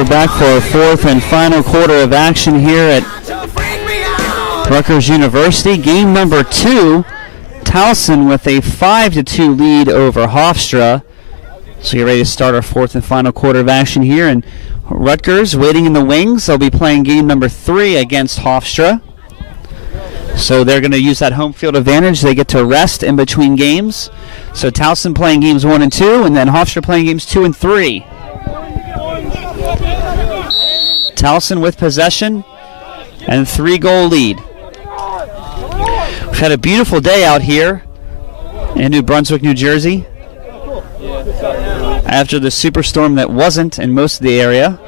we're back for our fourth and final quarter of action here at Rutgers University. Game number 2, Towson with a 5-2 lead over Hofstra. So get ready to start our fourth and final quarter of action here. And Rutgers waiting in the wings. They'll be playing game number 3 against Hofstra. So they're going to use that home field advantage. They get to rest in between games. So Towson playing games 1 and 2, and then Hofstra playing games 2 and 3. Towson with possession and 3-goal lead. We've had a beautiful day out here in New Brunswick, New Jersey. After the superstorm that wasn't in most of the area.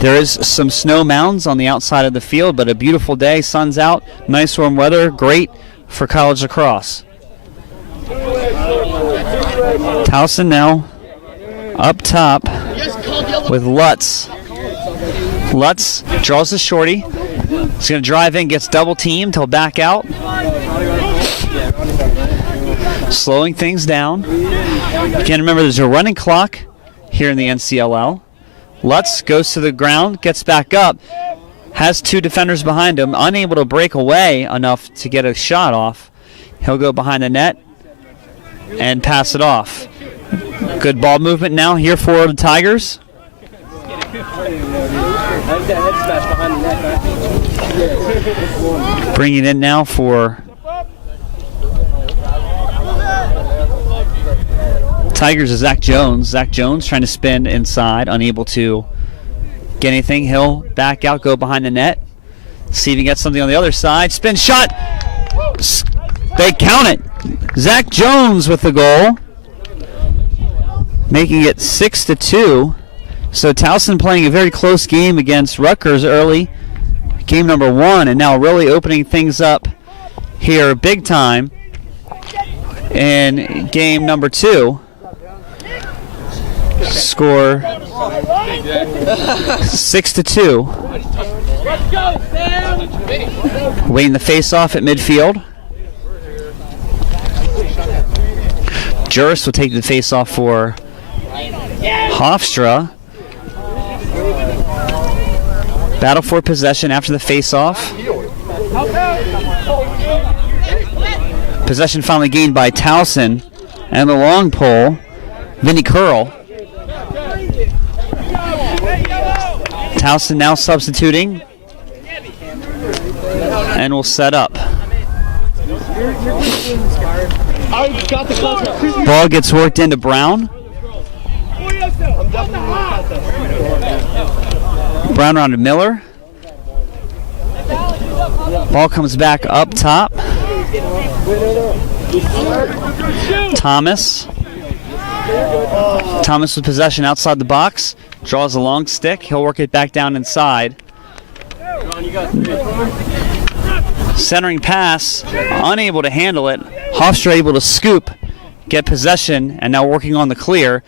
There is some snow mounds on the outside of the field, but a beautiful day, sun's out, nice warm weather, great for college lacrosse. Towson now up top with Lutz. Lutz draws the shorty. He's going to drive in, gets double teamed. He'll back out. Slowing things down. Again, remember there's a running clock here in the NCLL. Lutz goes to the ground, gets back up, has 2 defenders behind him, unable to break away enough to get a shot off. He'll go behind the net and pass it off. Good ball movement now here for the Tigers. Bring it in now for Tigers is Zach Jones. Zach Jones trying to spin inside, unable to get anything. He'll back out, go behind the net. See if he gets something on the other side. Spin shot. They count it. Zach Jones with the goal, making it 6-2. So Towson playing a very close game against Rutgers early, game number 1, and now really opening things up here big time in game number 2. Score 6-2. Waiting the face-off at midfield. Juris will take the face-off for Hofstra. Battle for possession after the face-off. Possession finally gained by Towson. And the long pole, Vinny Curl. Towson now substituting. And will set up. Ball gets worked into Brown. Brown around to Miller. Ball comes back up top. Thomas. Thomas with possession outside the box. Draws a long stick. He'll work it back down inside. Centering pass. Unable to handle it. Hofstra able to scoop. Get possession. And now working on the clear.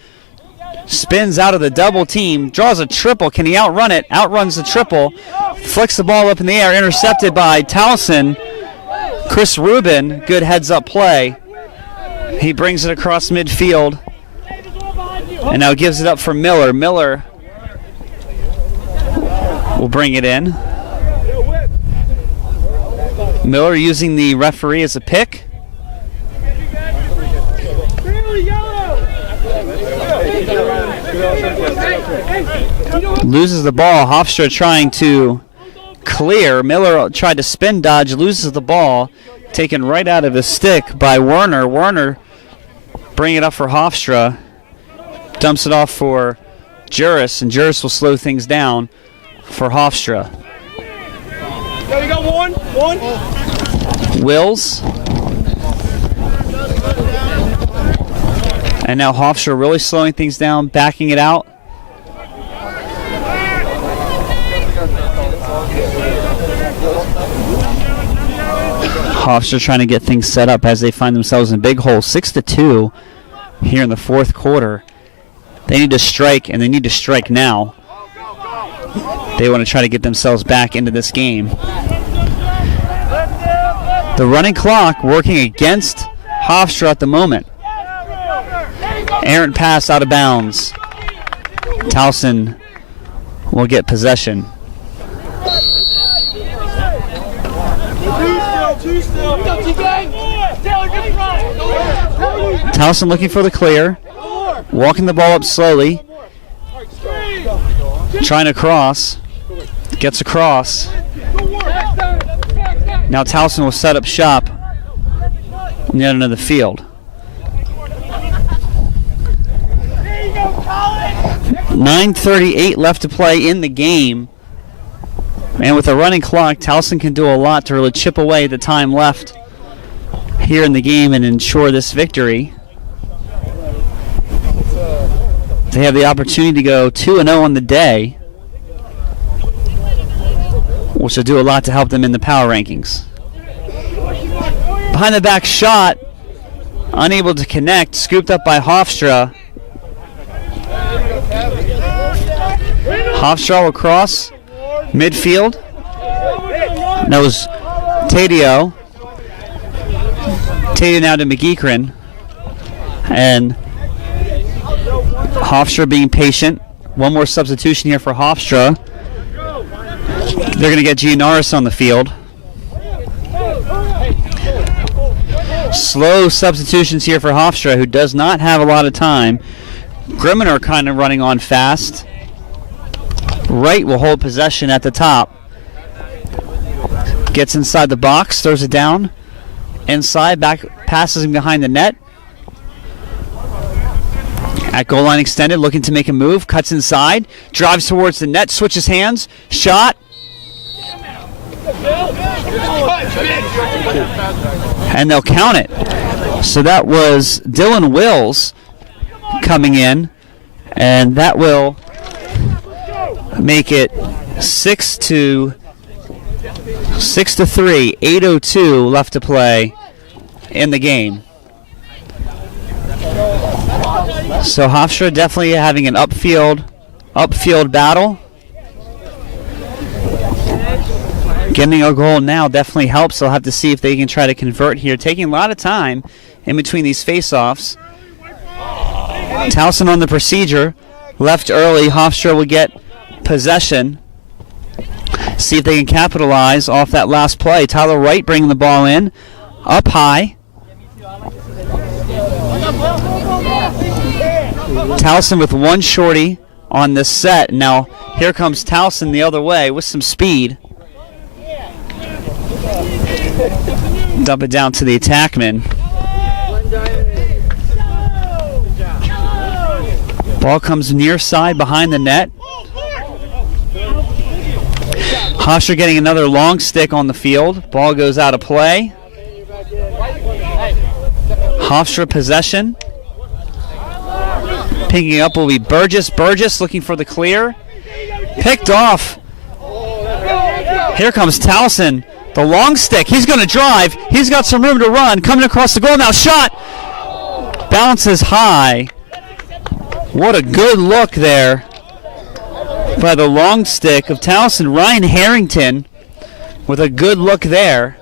Spins out of the double team. Draws a triple. Can he outrun it? Outruns the triple. Flicks the ball up in the air. Intercepted by Towson. Chris Rubin. Good heads-up play. He brings it across midfield. And now gives it up for Miller. Miller will bring it in. Miller using the referee as a pick. Loses the ball. Hofstra trying to clear. Miller tried to spin dodge, loses the ball. Taken right out of his stick by Werner. Werner bring it up for Hofstra. Dumps it off for Juris, and Juris will slow things down for Hofstra. You got one. Wills. And now Hofstra really slowing things down, backing it out. Hofstra trying to get things set up as they find themselves in a big hole. 6-2 here in the fourth quarter. They need to strike, and they need to strike now. They want to try to get themselves back into this game. The running clock working against Hofstra at the moment. Errant pass out of bounds. Towson will get possession. Towson looking for the clear. Walking the ball up slowly. Trying to cross. Gets across. Now Towson will set up shop on the other end of the field. 9:38 left to play in the game. And with a running clock, Towson can do a lot to really chip away at the time left here in the game and ensure this victory. They have the opportunity to go 2-0 on the day, which will do a lot to help them in the power rankings. Behind the back shot, unable to connect, scooped up by Hofstra. Hofstra will cross midfield. That was Tadio. Tadio now to McGeekren. And Hofstra being patient. One more substitution here for Hofstra. They're going to get Gianaris on the field. Slow substitutions here for Hofstra, who does not have a lot of time. Griminer kind of running on fast. Wright will hold possession at the top. Gets inside the box, throws it down. Inside, back passes him behind the net. At goal line extended, looking to make a move. Cuts inside, drives towards the net, switches hands. Shot. And they'll count it. So that was Dylan Wills coming in. And that will make it 6-3, 8:02 left to play in the game. So Hofstra definitely having an upfield battle. Getting a goal now definitely helps. They'll have to see if they can try to convert here. Taking a lot of time in between these face-offs. Towson on the procedure. Left early. Hofstra will get possession. See if they can capitalize off that last play. Tyler Wright bringing the ball in. Up high. Towson with one shorty on this set. Now here comes Towson the other way with some speed. Dump it down to the attackman. Ball comes near side behind the net. Hofstra getting another long stick on the field. Ball goes out of play. Hofstra possession. Picking up will be Burgess. Burgess looking for the clear. Picked off. Here comes Towson. The long stick. He's going to drive. He's got some room to run. Coming across the goal now. Shot. Bounces high. What a good look there by the long stick of Towson. Ryan Harrington with a good look there.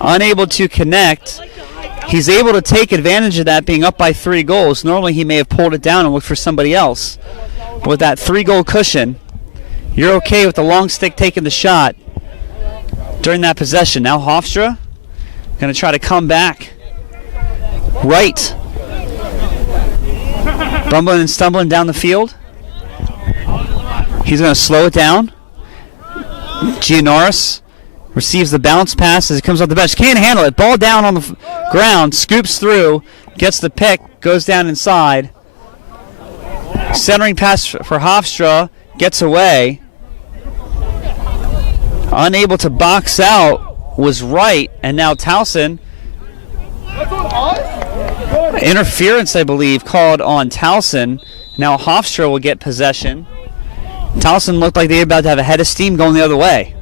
Unable to connect. He's able to take advantage of that being up by 3 goals. Normally he may have pulled it down and looked for somebody else. But with that 3-goal cushion, you're okay with the long stick taking the shot during that possession. Now Hofstra going to try to come back. Right. Bumbling and stumbling down the field. He's going to slow it down. Gianaris receives the bounce pass as it comes off the bench. Can't handle it. Ball down on the ground. Scoops through. Gets the pick. Goes down inside. Centering pass for Hofstra. Gets away. Unable to box out was Wright. And now Towson. Interference, I believe, called on Towson. Now Hofstra will get possession. Towson looked like they were about to have a head of steam going the other way.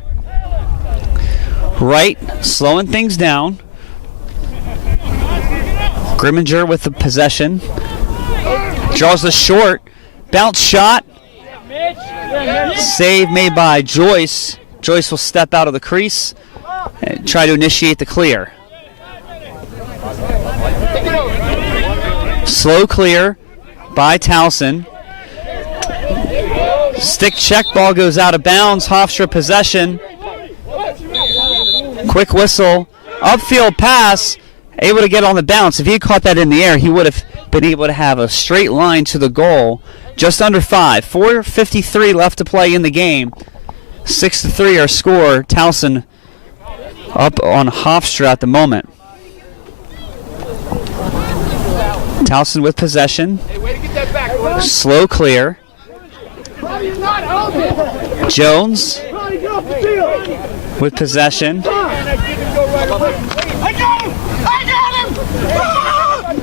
Wright slowing things down. Grimminger with the possession. Draws the short. Bounce shot. Save made by Joyce. Joyce will step out of the crease and try to initiate the clear. Slow clear by Towson. Stick check, ball goes out of bounds. Hofstra possession. Quick whistle. Upfield pass. Able to get on the bounce. If he had caught that in the air, he would have been able to have a straight line to the goal. Just under 5. 4:53 left to play in the game. 6-3 our score. Towson up on Hofstra at the moment. Towson with possession. Slow clear. Jones with possession.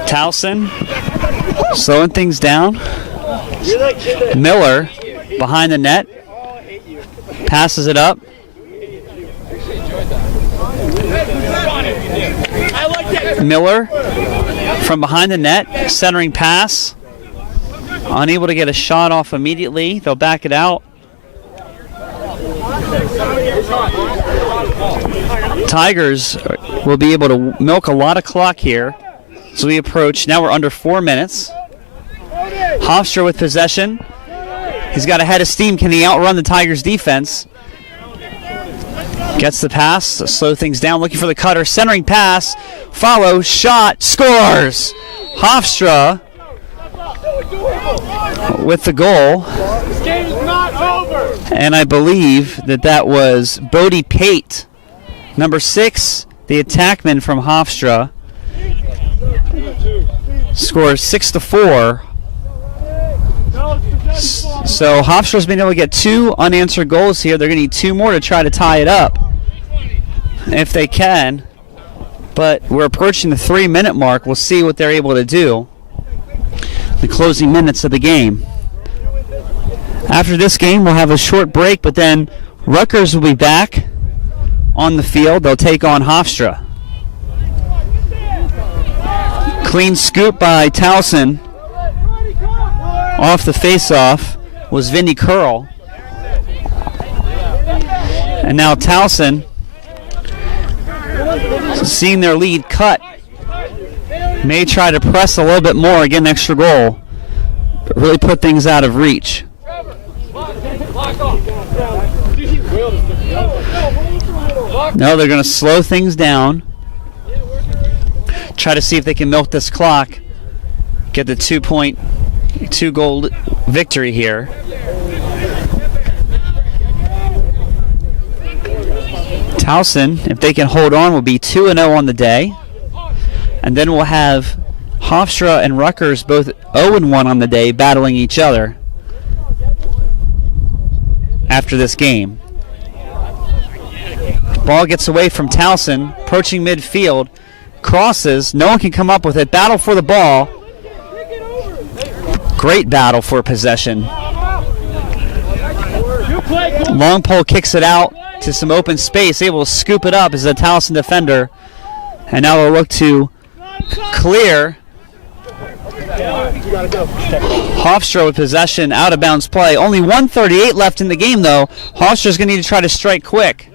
Towson slowing things down. Miller behind the net. Passes it up. Miller from behind the net. Centering pass. Unable to get a shot off immediately. They'll back it out. Tigers will be able to milk a lot of clock here as we approach. Now we're under 4 minutes. Hofstra with possession. He's got a head of steam. Can he outrun the Tigers' defense? Gets the pass to slow things down. Looking for the cutter. Centering pass. Follow. Shot. Scores. Hofstra with the goal. This game is not over. And I believe that was Bodie Pate. Number 6, the attackman from Hofstra. Scores 6-4. So Hofstra's been able to get 2 unanswered goals here. They're going to need 2 more to try to tie it up, if they can. But we're approaching the 3-minute mark. We'll see what they're able to do. The closing minutes of the game. After this game, we'll have a short break, but then Rutgers will be back on the field. They'll take on Hofstra. Clean scoop by Towson. Off the face-off was Vinny Curl. And now Towson, seeing their lead cut, may try to press a little bit more, get an extra goal, but really put things out of reach. No, they're going to slow things down. Try to see if they can milk this clock. Get the 2-goal victory here. Towson, if they can hold on, will be 2-0 on the day. And then we'll have Hofstra and Rutgers both 0-1 on the day, battling each other after this game. Ball gets away from Towson, approaching midfield, crosses, no one can come up with it. Battle for the ball. Great battle for possession. Long pole kicks it out to some open space, able to scoop it up as a Towson defender. And now we'll look to clear. Hofstra with possession, out of bounds play. Only 1:38 left in the game, though. Hofstra's going to need to try to strike quick.